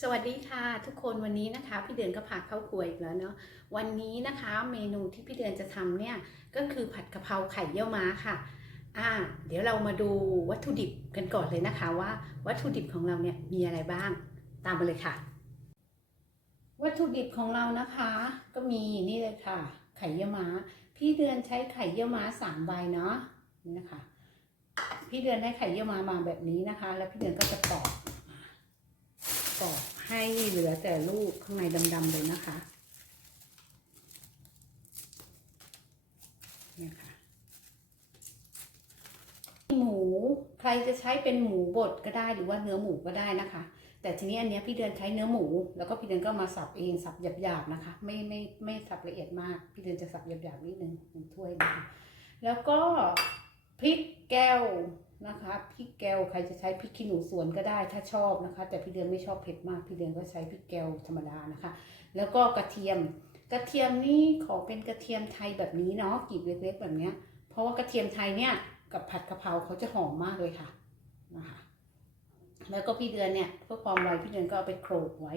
สวัสดีค่ะทุกคนวันนี้นะคะพี่เดือนก็พาเข้าครัวอีกแล้วเนาะวันนี้นะคะเมนูที่พี่เดือนจะทำเนี่ยก็คือผัดกะเพราไข่เยี่ยวม้าค่ะอ่าเดี๋ยวเรามาดูวัตถุดิบกันก่อนเลยนะคะว่าวัตถุดิบของเราเนี่ยมีอะไรบ้างตามมาเลยค่ะ วัตถุดิบของเรานะคะ ก็มีนี่เลยค่ะ ไข่เยี่ยวม้า พี่เดือนใช้ไข่เยี่ยวม้าสามใบเนาะนี่นะคะ พี่เดือนได้ไข่เยี่ยวม้ามาแบบนี้นะคะ แล้วพี่เดือนก็จะปอก ให้เหลือแต่ลูกข้างในดำๆเลยนะคะเนี่ยค่ะหมูใครจะใช้เป็นหมูบดก็ได้หรือว่าเนื้อหมูก็ได้นะคะ แต่ทีนี้อันนี้พี่เดือนใช้เนื้อหมู แล้วก็พี่เดือนก็มาสับเองสับหยาบๆนะคะ ไม่ไม่ไม่สับละเอียดมาก พี่เดือนจะสับหยาบๆนิดนึงหนึ่งถ้วยนะคะแล้วก็ พริกแก้วนะคะพริกแก้วใครจะใช้พริกขี้หนูสวนก็ได้ถ้าชอบนะคะ แต่พี่เดือนไม่ชอบเผ็ดมากพี่เดือนก็ใช้พริกแก้วธรรมดานะคะ แล้วก็กระเทียม กระเทียมนี่ขอเป็นกระเทียมไทยแบบนี้เนาะกรีบเล็กๆแบบเนี้ย เพราะว่ากระเทียมไทยเนี่ยกับผัดกะเพราเขาจะหอมมากเลยค่ะนะคะแล้วก็พี่เดือนเนี่ยเพื่อความไวพี่เดือนก็เอาไปโขลกไว้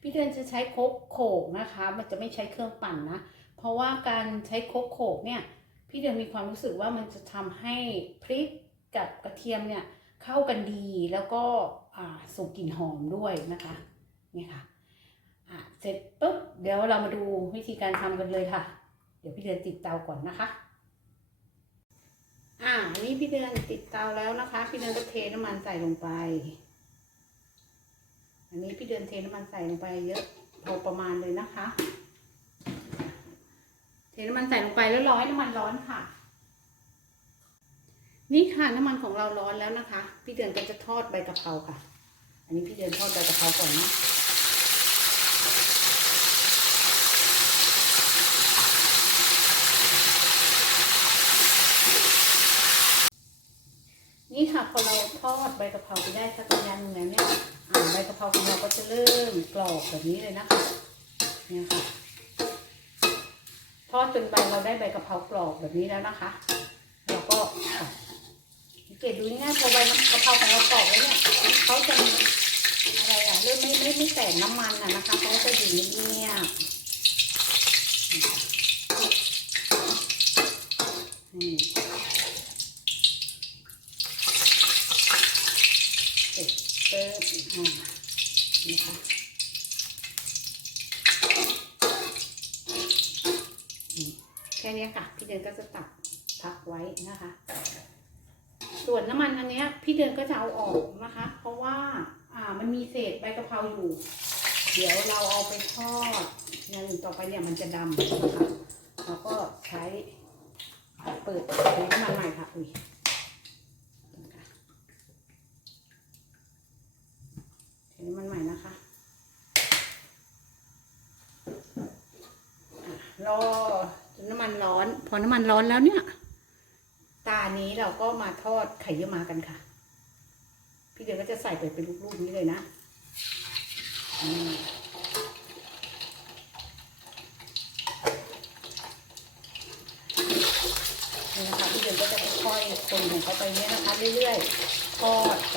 พี่เดือนจะใช้โคกโขกนะคะ มันจะไม่ใช้เครื่องปั่นนะ เพราะว่าการใช้โคกโขกเนี่ย พี่เดือนมีความรู้สึกว่ามันจะทำให้พริกกับกระเทียมเนี่ยเข้ากันดีแล้วก็ส่งกลิ่นหอมด้วยนะคะนี่ค่ะะเสร็จปุ๊บเดี๋ยวเรามาดูวิธีการทำกันเลยค่ะ เดี๋ยวพี่เดือนติดเตาก่อนนะคะอ่าอันนี้พี่เดือนติดเตาแล้วนะคะ พี่เดือนก็เทน้ำมันใส่ลงไป อันนี้พี่เดือนเทน้ำมันใส่ลงไปเยอะพอประมาณเลยนะคะ ทน้ำมันใส่ลงไปแล้วรอให้น้ำมันร้อนค่ะ นี่ค่ะน้ำมันของเราร้อนแล้วนะคะ พี่เดือนก็จะทอดใบกะเพราค่ะ อันนี้พี่เดือนทอดใบกะเพราก่อนนะนี่ค่ะพอเราทอดใบกะเพราไปได้สักระยะหนึงแล้วเนี่ยใบกะเพราของเราก็จะเริ่มกรอบแบบนี้เลยนะคะเนี่ยค่ะ ทอดจนใบเราได้ใบกะเพรากรอบแบบนี้แล้วนะคะ เราก็สังเกตดูง่ายๆพอใบกะเพราของเรากรอบแล้วเนี่ยเขาจะอะไรอะเริ่มไม่ไม่ไม่แตกน้ำมันอะนะคะเขาจะอยู่เงียบนี่เสร็จเติมอ่านี่ค่ะ แค่นี้ค่ะ พี่เดือนก็จะตักพักไว้นะคะ ส่วนน้ำมันอันนี้พี่เดือนก็จะเอาออกนะคะ เพราะว่าอ่ามันมีเศษใบกะเพราอยู่ เดี๋ยวเราเอาไปทอดอย่างอื่นต่อไปเนี่ยมันจะดำนะคะเราก็ใช้เปิดน้ำมันใหม่ค่ะอุ้ยนะคะใช้น้ำมันใหม่นะคะ รอจนน้ำมันร้อ นพอน้ำมันร้อนแล้วเนี่ย ตานี้เราก็มาทอดไข่เยี่ยวมากันค่ะ พี่เดือนก็จะใส่ไปเป็นลูกๆนี้เลยนะนี่นะคะพี่เดือนก็จะค่อยๆคนของเขาไปเนี่ยนะคะเรื่อยๆทอดไป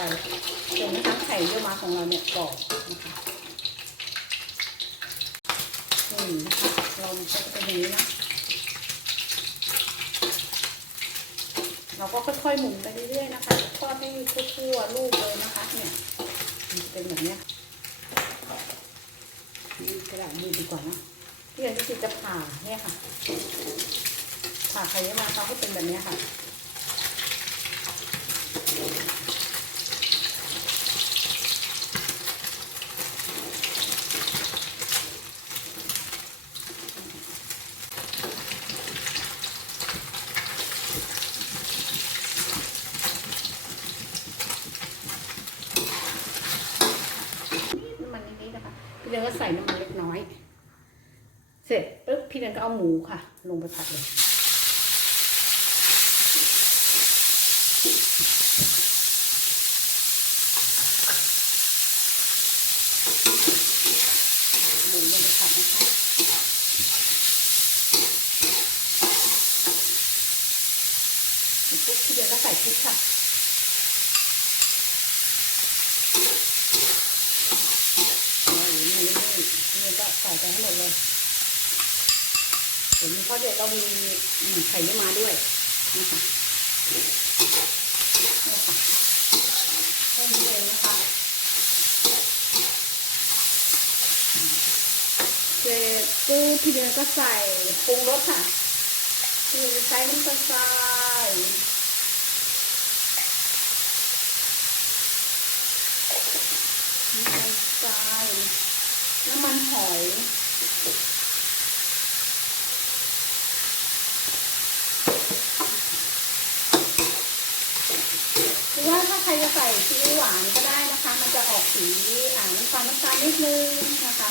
จนนะคะไข่เยี่ยวมาของเราเนี่ยกรอบนะคะอืมนะคะเราก็จะเป็นอย่างนี้นะ เรา ก็ค่อยๆหมุนไปเรื่อยๆนะคะทอดให้ทั่วๆลูกเลยนะคะ เนี่ยมันเป็นแบบเนี้ยืดกระดาษยืดดีกว่านะพี่เอ๋จะจะผ่าเนี่ยค่ะผ่าไข่มาเขาให้เป็นแบบเนี้ยค่ะ น้ำมันนิดๆนะคะ พี่เดือ นก็ใส่น้ำมันเล็กน้อย เสร็จปุ๊บพี่นันก็เอาหมูค่ะ ลงไปผัดเลย หมูลงไปผัดนะคะเสร็จปุ๊บพี่เดือนก็ใส่พริกค่ะ พ ใส่ไปให้หมดเลยเดี๋ยวมีเพราะเดี๋ยวเรามีไข่เยี่มาด้วยนะคะนี่ค่ะแค่นี้เองนะคะเสร็จปุ๊บพี่เดือนก็ใส่ปรุงรสค่ะพี่เดือนใช้น้ำตาลทรายน้ำตา น้ำมันหอย หรือว่าถ้าใครจะใส่ซีอิ๊วหวานก็ได้นะคะ มันจะออกสีอ่าน้ำตาลน้ำตาลนิดนึงนะคะ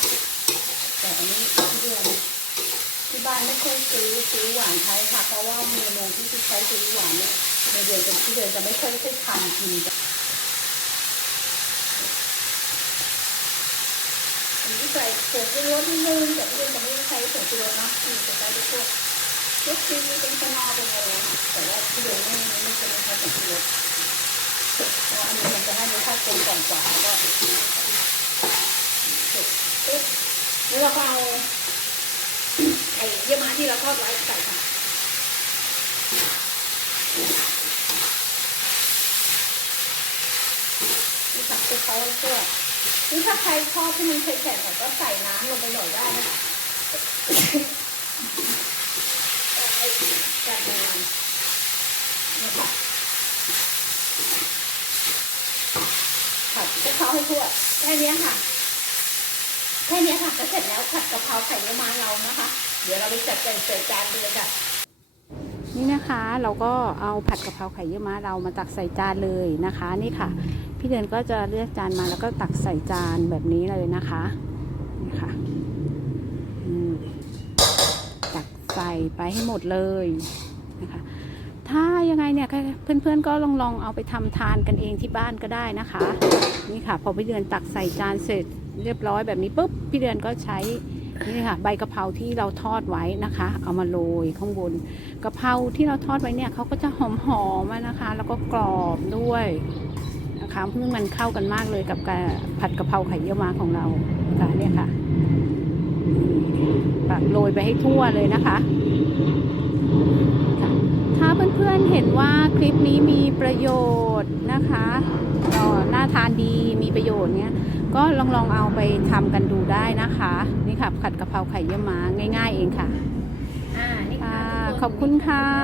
แต่อันนี้ที่เดือนที่บ้านไม่ค่อยซื้อซีอิ๊วหวานใช้ค่ะ เพราะว่าเมนูที่ที่ใช้ซีอิ๊วหวานเนี่ยในเดือนจะที่เดือนจะไม่ค่อยได้ทำกินกันอันนี้ ใส่ผงชูรสนิดนึงแต่ที่เดือนจะไม่ใช้ผงชูรสเนาะที่จะใช้เป็นพวกพวกซีอิ๊วเป็นขนอเป็นอะไรนะแต่ว่าที่เดือนไม่ไม่เคยใช้ผงชูรสเพราะอันนี้มันจะให้รสชาติกลมกล่อมกว่าแล้วก็แล้วเราก็เอาไอ้เยี่ยม้าที่เราทอดไว้ใส่ค่ะนี่ค่ะคลุกเขาให้ทั่วนี่ถ้าใครชอบที่มันเผ็ดๆหน่อยก็ใส่น้ำลงไปหน่อยได้นะคะเอาไอ้จัดมันนี่ค่ะผัดคลุกเคล้าให้ทั่วแค่เนี้ยค่ะแค่เนี้ยค่ะก็เสร็จแล้วผัดกะเพราไข่เยี่ยวม้าเรานะคะ เดี๋ยวเราไปจัดใส่ใส่จานดูเลยค่ะนี่นะคะเราก็เอาผัดกะเพราไข่เยี่ยวม้าเรามาตักใส่จานเลยนะคะ นี่ค่ะ พี่เดือนก็จะเลือกจานมาแล้วก็ตักใส่จานแบบนี้เลยนะคะนี่ค่ะตักใส่ไปให้หมดเลยนะคะถ้ายังไงเนี่ยเพื่อนๆก็ลองลองเอาไปทำทานกันเองที่บ้านก็ได้นะคะ นี่ค่ะ พอพี่เดือนตักใส่จานเสร็จเรียบร้อยแบบนี้ปุ๊บพี่เดือนก็ใช้นี่ค่ะ ใบกะเพราที่เราทอดไว้นะคะ เอามาโรยข้างบนกะเพราที่เราทอดไว้เนี่ยเขาก็จะหอมๆนะคะ แล้วก็กรอบด้วย นะคะเพื่อมันเข้ากันมากเลยกับการผัดกะเพราไข่เยี่ยวม้าของเราค่ะเนี่ยค่ะปักโรยไปให้ทั่วเลยนะคะ ถ้าเพื่อนๆเห็นว่าคลิปนี้มีประโยชน์นะคะเอ่อน่าทานดีมีประโยชน์เนี้ยก็ลองลองๆเอาไปทำกันดูได้นะคะ นี่ค่ะผัดกะเพราไข่เยี่ยวม้าง่าย ๆ เองค่ะอ่านี่ค่ะอ่าทุกนขอบคุณค่ะ